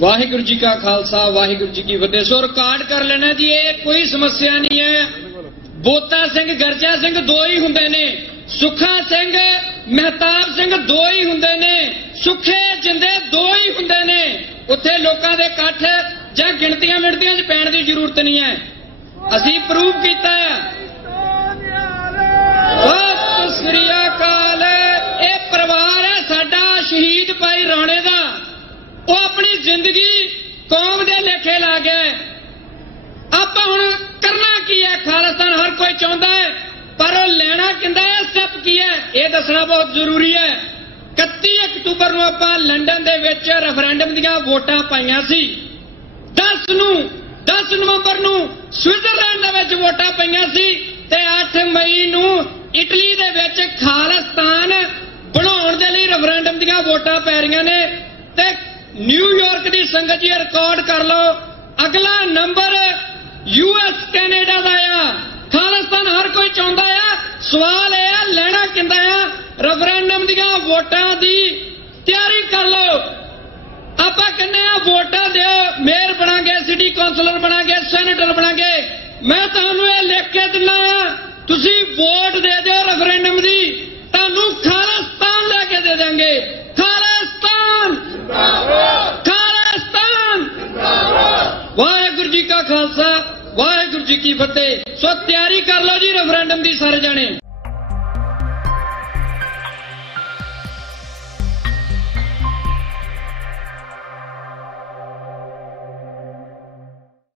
वाहिगुरु जी का खालसा वाहिगुरु जी की फतेह। सो रिकॉर्ड कर लेना जी, ये कोई समस्या नहीं है। बोता सिंह गरजा सिंह दो ही हुंदे ने, सुखा सिंह महताब सिंह दो ही हुंदे ने, सुखे जिंदे दो ही हुंदे ने। उत्थे लोकां दे इकट्ठ जां गिणतियां मिणतियां च पैण दी जरूरत नहीं है। असीं प्रूव कीता है। सत श्री अकाल। ये परिवार है साडा शहीद भाई राणे दा, वो अपनी जिंदगी कौम दे लेखे ला गया। आप हुण करना की है? खालिस्तान हर कोई चाहता है, पर लेना किंदा है, स्टेप की है, ये दसना बहुत जरूरी है। 31 अक्तूबर नूं आपां लंडन दे विच रेफरेंडम दीआं वोटां पाईआं सी। 10 नवंबर नूं स्विट्जरलैंड दे विच वोटां पाईआं सी ते 8 मई नूं इटली दे विच खालिस्तान बनाउण दे लई रेफरेंडम दीआं वोटां पै रहीआं ने। ते न्यूयॉर्क की संगत जी रिकॉर्ड कर लो, अगला नंबर यूएस कैनेडा का आ। खालिस्तान हर कोई चाहता है, सवाल यह लेना किंदा है? रेफरेंडम दी वोटां दी तैयारी कर लो। आप कहने वोटां दो, मेयर बनांगे, सिटी कौंसलर बनांगे, सैनेटर बनांगे। मैं तुहानूं ये लिख के दिना, तुसीं वोट दे दो रेफरेंडम दी, तुहानूं खालिस्तान लेके दे देंगे। वाहिगुरु जी का खालसा वाहिगुरु जी की फतेह। सो तैयारी कर लो जी रेफरेंडम की सारे जाने।